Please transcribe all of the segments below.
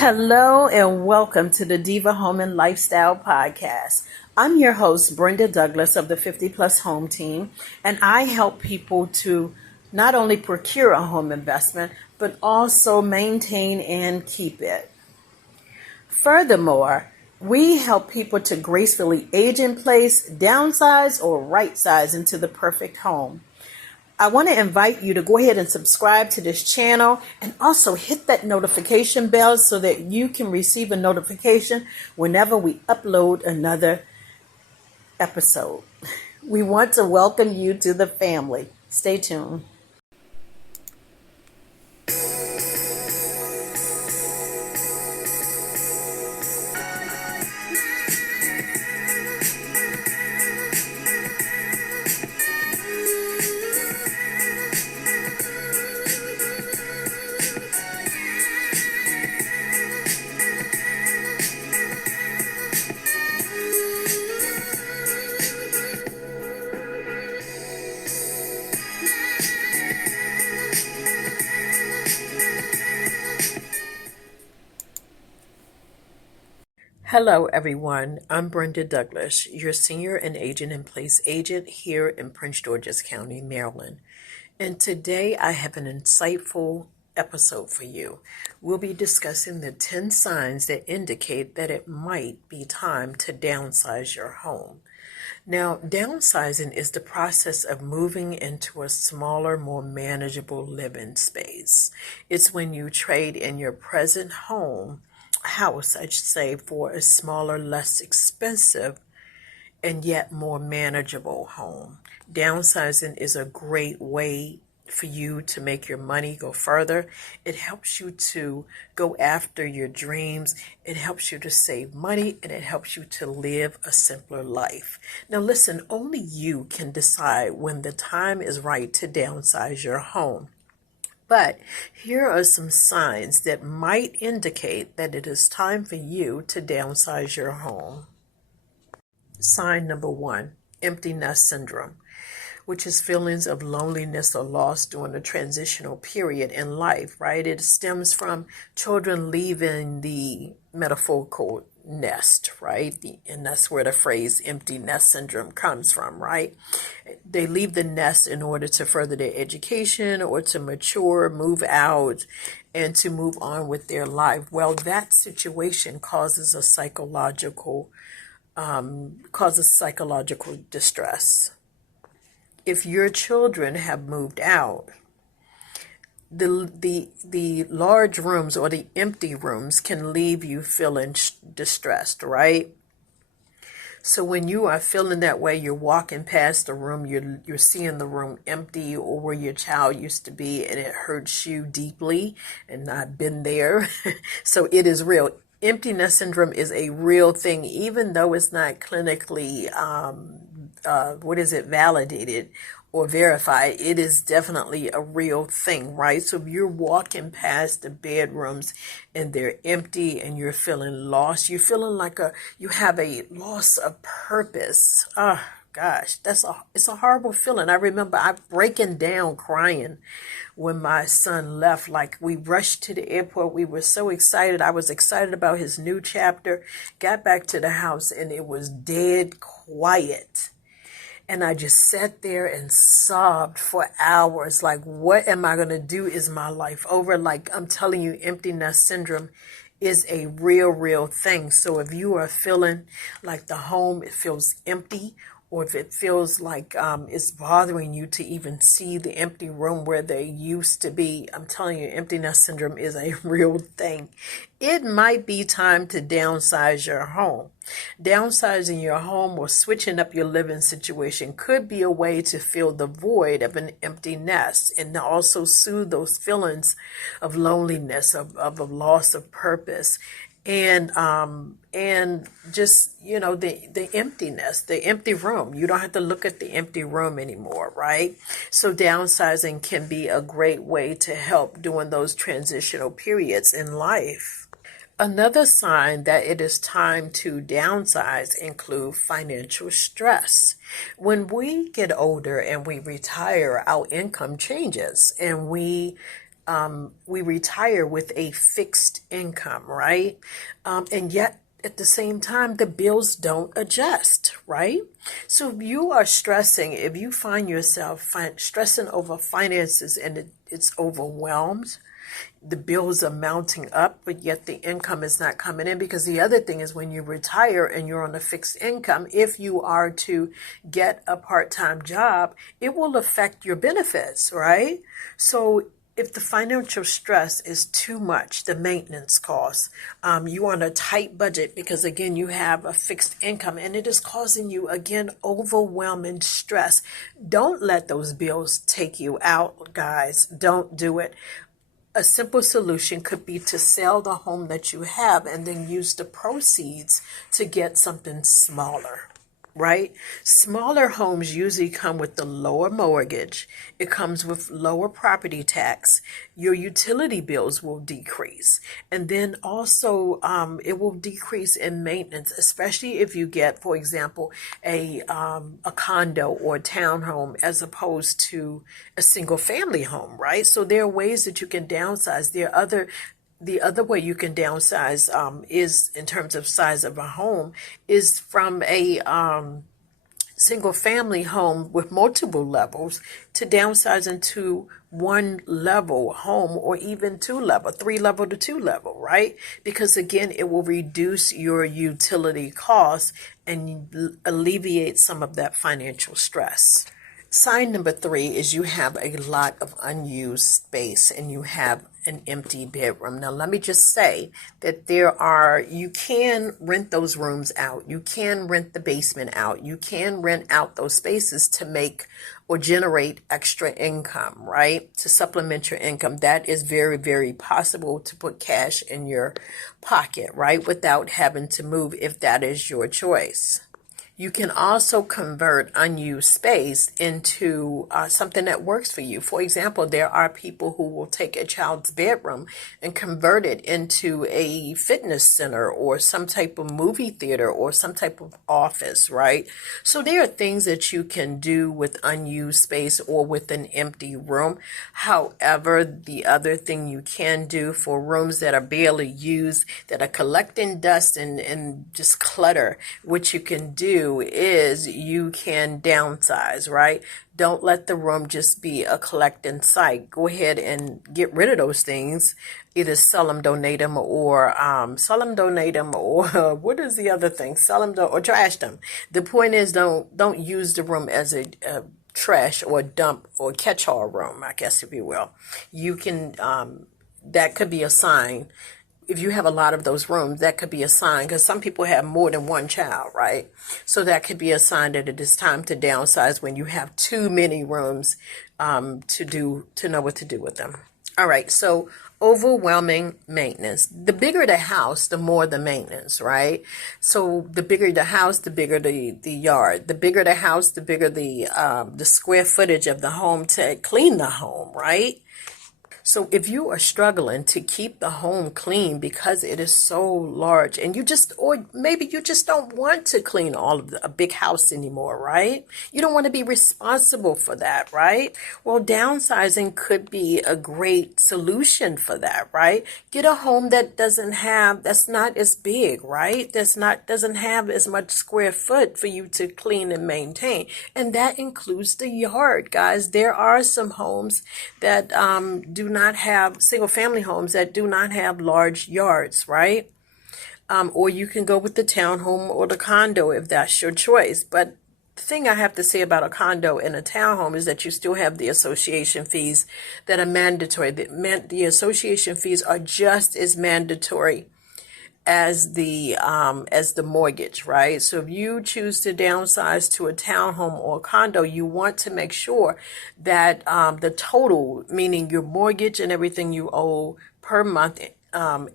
Hello and welcome to the Diva Home and Lifestyle Podcast. I'm your host, Brenda Douglas of the 50 Plus Home Team, and I help people to not only procure a home investment, but also maintain and keep it. Furthermore, we help people to gracefully age in place, downsize, or right size into the perfect home. I want to invite you to go ahead and subscribe to this channel and also hit that notification bell so that you can receive a notification whenever we upload another episode. We want to welcome you to the family. Stay tuned. Hello, everyone. I'm Brenda Douglas, your senior and agent in place agent here in Prince George's County, Maryland. And today I have an insightful episode for you. We'll be discussing the 10 signs that indicate that it might be time to downsize your home. Now, downsizing is the process of moving into a smaller, more manageable living space. It's when you trade in your present house, I should say, for a smaller, less expensive, and yet more manageable home. Downsizing is a great way for you to make your money go further. It helps you to go after your dreams. It helps you to save money, and it helps you to live a simpler life. Now listen, only you can decide when the time is right to downsize your home. But here are some signs that might indicate that it is time for you to downsize your home. Sign number 1, empty nest syndrome, which is feelings of loneliness or loss during a transitional period in life, right? It stems from children leaving the metaphorical nest, right? And that's where the phrase empty nest syndrome comes from, right? They leave the nest in order to further their education or to mature, move out, and to move on with their life. Well, that situation causes psychological distress. If your children have moved out, the large rooms or the empty rooms can leave you feeling distressed, right? So when you are feeling that way, you're walking past the room, you're seeing the room empty or where your child used to be, and it hurts you deeply. And I've been there. So it is real. Empty nest syndrome is a real thing, even though it's not clinically validated or verified. It is definitely a real thing, right? So if you're walking past the bedrooms and they're empty and you're feeling lost, you're feeling like you have a loss of purpose. Oh gosh, it's a horrible feeling. I remember I breaking down crying when my son left. Like, we rushed to the airport. We were so excited. I was excited about his new chapter. Got back to the house and it was dead quiet. And I just sat there and sobbed for hours. Like, what am I going to do? Is my life over? Like, I'm telling you, empty nest syndrome is a real thing. So if you are feeling like the home, it feels empty, or if it feels like it's bothering you to even see the empty room where they used to be, I'm telling you, empty nest syndrome is a real thing. It might be time to downsize your home. Downsizing your home or switching up your living situation could be a way to fill the void of an empty nest and also soothe those feelings of loneliness, of a loss of purpose. And just, the emptiness, the empty room. You don't have to look at the empty room anymore, right? So downsizing can be a great way to help during those transitional periods in life. Another sign that it is time to downsize include financial stress. When we get older and we retire, our income changes and we we retire with a fixed income, right? And yet at the same time, the bills don't adjust, right? So if you are stressing, if you find yourself stressing over finances and it's overwhelmed, the bills are mounting up, but yet the income is not coming in. Because the other thing is, when you retire and you're on a fixed income, if you are to get a part-time job, it will affect your benefits, right? So if the financial stress is too much, the maintenance costs, you on a tight budget because, again, you have a fixed income and it is causing you, again, overwhelming stress. Don't let those bills take you out, guys. Don't do it. A simple solution could be to sell the home that you have and then use the proceeds to get something smaller, right? Smaller homes usually come with the lower mortgage. It comes with lower property tax. Your utility bills will decrease. And then also it will decrease in maintenance, especially if you get, for example, a condo or a townhome as opposed to a single family home, right? So there are ways that you can downsize. The other way you can downsize is, in terms of size of a home, is from a single family home with multiple levels to downsize into one level home, or even two level, 3 level to 2 level, right? Because again, it will reduce your utility costs and alleviate some of that financial stress. Sign number 3 is you have a lot of unused space and you have an empty bedroom. Now, let me just say that you can rent those rooms out. You can rent the basement out. You can rent out those spaces to make or generate extra income, right? To supplement your income. That is very, very possible, to put cash in your pocket, right? Without having to move, if that is your choice. You can also convert unused space into something that works for you. For example, there are people who will take a child's bedroom and convert it into a fitness center or some type of movie theater or some type of office, right? So there are things that you can do with unused space or with an empty room. However, the other thing you can do for rooms that are barely used, that are collecting dust and just clutter, what you can do is you can downsize, right? Don't let the room just be a collecting site. Go ahead and get rid of those things. Either sell them, donate them, or what is the other thing? Sell them or trash them. The point is, don't use the room as a trash or dump or catch-all room, I guess, if you will. You can that could be a sign. If you have a lot of those rooms, that could be a sign, because some people have more than one child, right? So that could be a sign that it is time to downsize when you have too many rooms to know what to do with them. All right, so overwhelming maintenance. The bigger the house, the more the maintenance, right? So the bigger the house, the bigger the yard. The bigger the house, the bigger the square footage of the home to clean the home, right? So if you are struggling to keep the home clean because it is so large, and or maybe you just don't want to clean all of a big house anymore, right? You don't want to be responsible for that, right? Well, downsizing could be a great solution for that, right? Get a home that's not as big, right? Doesn't have as much square foot for you to clean and maintain. And that includes the yard, guys. There are some homes that do not have, single family homes that do not have large yards, right? Or you can go with the townhome or the condo if that's your choice. But the thing I have to say about a condo and a townhome is that you still have the association fees that are mandatory. The association fees are just as mandatory as the mortgage, right? So if you choose to downsize to a townhome or a condo, you want to make sure that the total, meaning your mortgage and everything you owe per month,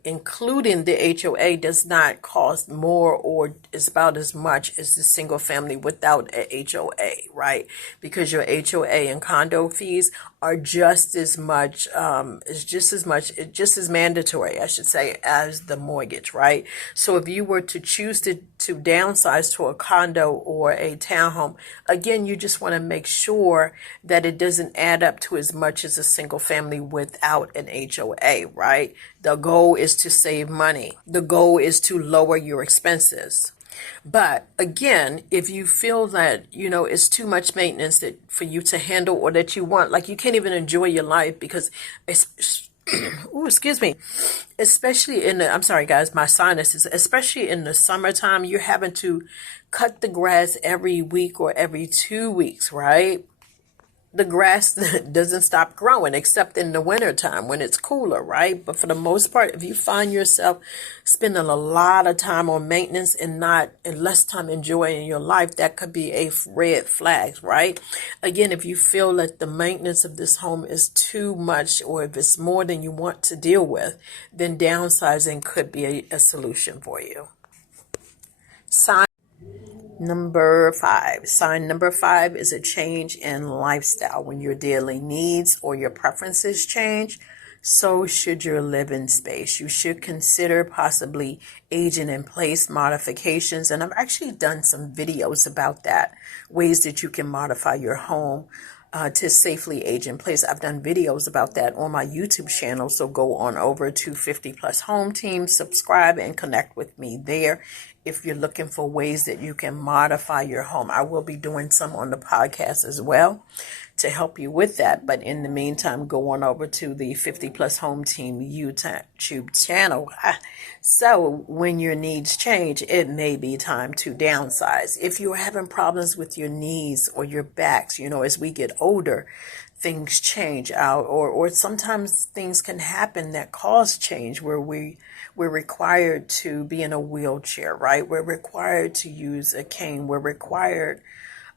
including the HOA, does not cost more or is about as much as the single family without a HOA, right? Because your HOA and condo fees are just as much, just as mandatory, I should say, as the mortgage, right? So if you were to choose to downsize to a condo or a townhome, again, you just want to make sure that it doesn't add up to as much as a single family without an HOA, right? The goal is to save money. The goal is to lower your expenses. But again, if you feel that, it's too much maintenance that for you to handle, or that you want, like, you can't even enjoy your life because it's, ooh, excuse me, especially I'm sorry guys, my sinuses, especially in the summertime, you're having to cut the grass every week or every 2 weeks, right? The grass doesn't stop growing except in the wintertime when it's cooler, right? But for the most part, if you find yourself spending a lot of time on maintenance and less time enjoying your life, that could be a red flag, right? Again, if you feel that the maintenance of this home is too much, or if it's more than you want to deal with, then downsizing could be a solution for you. Sign number 5. Sign number 5 is a change in lifestyle. When your daily needs or your preferences change, so should your living space. You should consider possibly aging in place modifications. And I've actually done some videos about that, ways that you can modify your home to safely age in place. I've done videos about that on my YouTube channel, so go on over to 50 Plus Home Team, subscribe and connect with me there if you're looking for ways that you can modify your home. I will be doing some on the podcast as well to help you with that. But in the meantime, go on over to the 50 Plus Home Team YouTube channel. So when your needs change, it may be time to downsize. If you're having problems with your knees or your backs, as we get older, things change out, or sometimes things can happen that cause change where we're required to be in a wheelchair, right? We're required to use a cane. We're required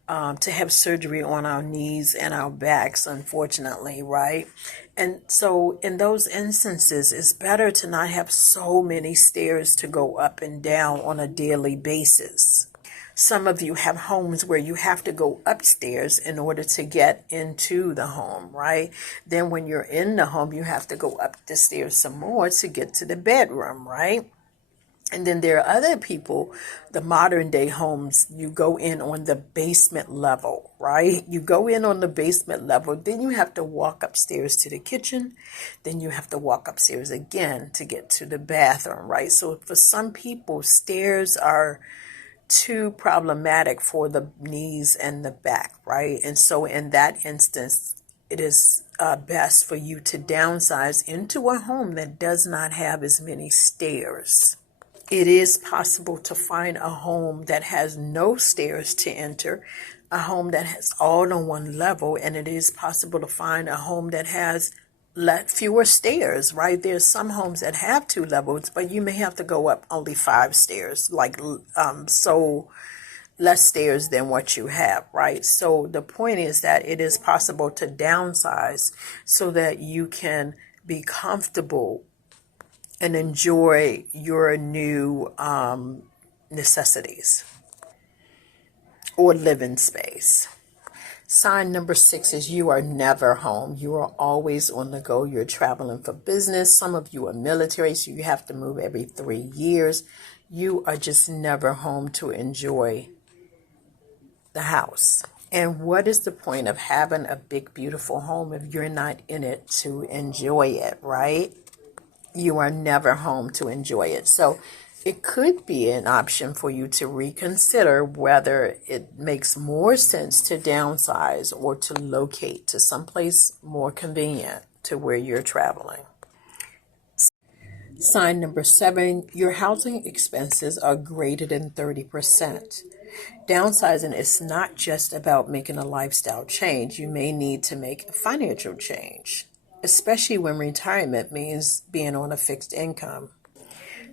to have surgery on our knees and our backs, unfortunately, right? And so in those instances, it's better to not have so many stairs to go up and down on a daily basis. Some of you have homes where you have to go upstairs in order to get into the home, right? Then when you're in the home, you have to go up the stairs some more to get to the bedroom, right? And then there are other people, the modern day homes, you go in on the basement level, right? You go in on the basement level, then you have to walk upstairs to the kitchen, then you have to walk upstairs again to get to the bathroom, right? So for some people, stairs are too problematic for the knees and the back, right? And so in that instance, it is best for you to downsize into a home that does not have as many stairs. It is possible to find a home that has no stairs to enter, a home that has all on one level, and it is possible to find a home that has fewer stairs, right? There's some homes that have 2 levels, but you may have to go up only 5 stairs, so less stairs than what you have, right? So the point is that it is possible to downsize so that you can be comfortable and enjoy your new necessities or living space. Sign number 6 is you are never home. You are always on the go. You're traveling for business. Some of you are military, so you have to move every 3 years. You are just never home to enjoy the house. And what is the point of having a big, beautiful home if you're not in it to enjoy it, right? You are never home to enjoy it. So it could be an option for you to reconsider whether it makes more sense to downsize or to locate to someplace more convenient to where you're traveling. Sign number 7, your housing expenses are greater than 30%. Downsizing is not just about making a lifestyle change. You may need to make a financial change, especially when retirement means being on a fixed income.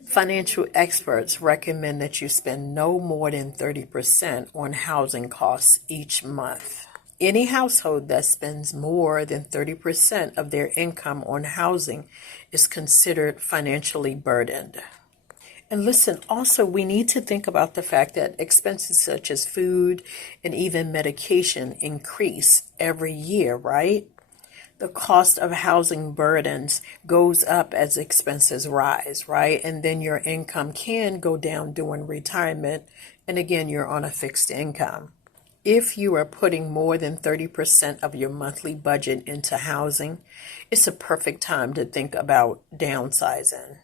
Financial experts recommend that you spend no more than 30% on housing costs each month. Any household that spends more than 30% of their income on housing is considered financially burdened. And listen, also, we need to think about the fact that expenses such as food and even medication increase every year, right? The cost of housing burdens goes up as expenses rise, right? And then your income can go down during retirement. And again, you're on a fixed income. If you are putting more than 30% of your monthly budget into housing, it's a perfect time to think about downsizing.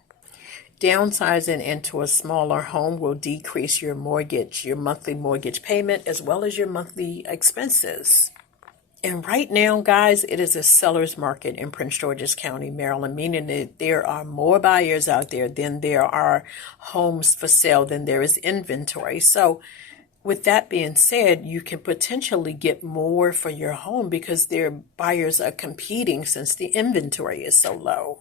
Downsizing into a smaller home will decrease your mortgage, your monthly mortgage payment, as well as your monthly expenses. And right now, guys, it is a seller's market in Prince George's County, Maryland, meaning that there are more buyers out there than there are homes for sale, than there is inventory. So with that being said, you can potentially get more for your home because their buyers are competing since the inventory is so low.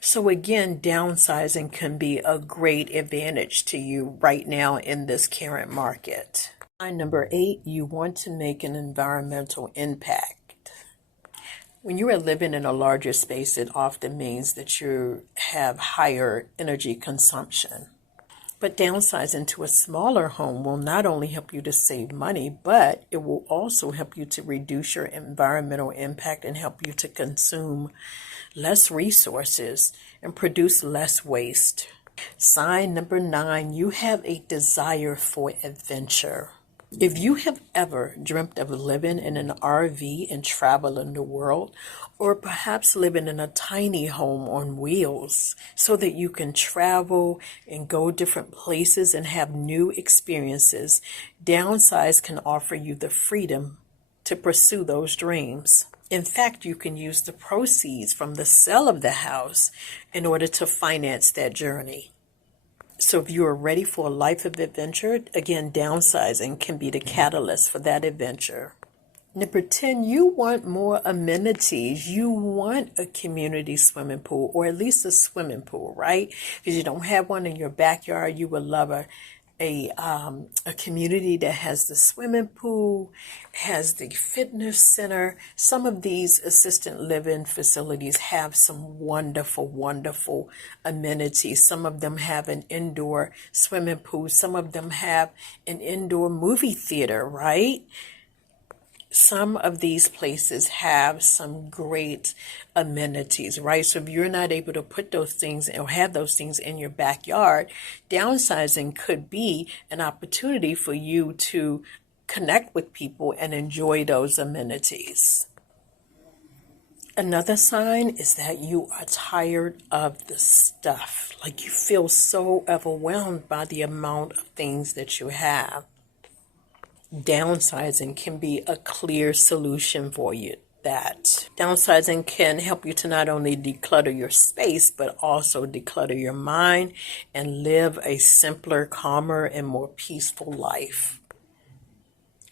So again, downsizing can be a great advantage to you right now in this current market. Number 8, you want to make an environmental impact. When you are living in a larger space, it often means that you have higher energy consumption. But downsizing to a smaller home will not only help you to save money, but it will also help you to reduce your environmental impact and help you to consume less resources and produce less waste. Sign number 9, you have a desire for adventure. If you have ever dreamt of living in an RV and traveling the world, or perhaps living in a tiny home on wheels so that you can travel and go different places and have new experiences, Downsize can offer you the freedom to pursue those dreams. In fact, you can use the proceeds from the sale of the house in order to finance that journey. So if you are ready for a life of adventure, again, downsizing can be the catalyst for that adventure. Number 10, you want more amenities. You want a community swimming pool, or at least a swimming pool, right? Because you don't have one in your backyard, you would love a community that has the swimming pool, has the fitness center. Some of these assisted living facilities have some wonderful, wonderful amenities. Some of them have an indoor swimming pool. Some of them have an indoor movie theater, right? Some of these places have some great amenities, right? So if you're not able to put those things or have those things in your backyard, downsizing could be an opportunity for you to connect with people and enjoy those amenities. Another sign is that you are tired of the stuff. Like you feel so overwhelmed by the amount of things that you have. Downsizing can be a clear solution for you. That downsizing can help you to not only declutter your space, but also declutter your mind and live a simpler, calmer, and more peaceful life.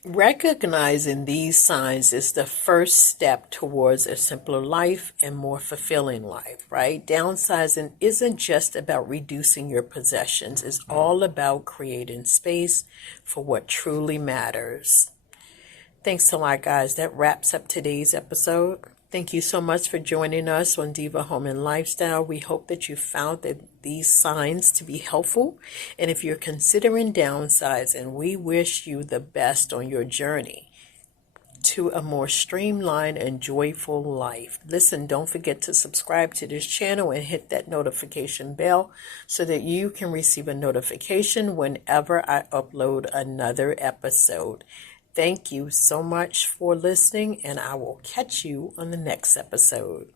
Recognizing these signs is the first step towards a simpler life and more fulfilling life, right? Downsizing isn't just about reducing your possessions. It's all about creating space for what truly matters. Thanks a lot, guys. That wraps up today's episode. Thank you so much for joining us on Diva Home and Lifestyle. We hope that you found these signs to be helpful. And if you're considering downsizing, we wish you the best on your journey to a more streamlined and joyful life. Listen, don't forget to subscribe to this channel and hit that notification bell so that you can receive a notification whenever I upload another episode. Thank you so much for listening, and I will catch you on the next episode.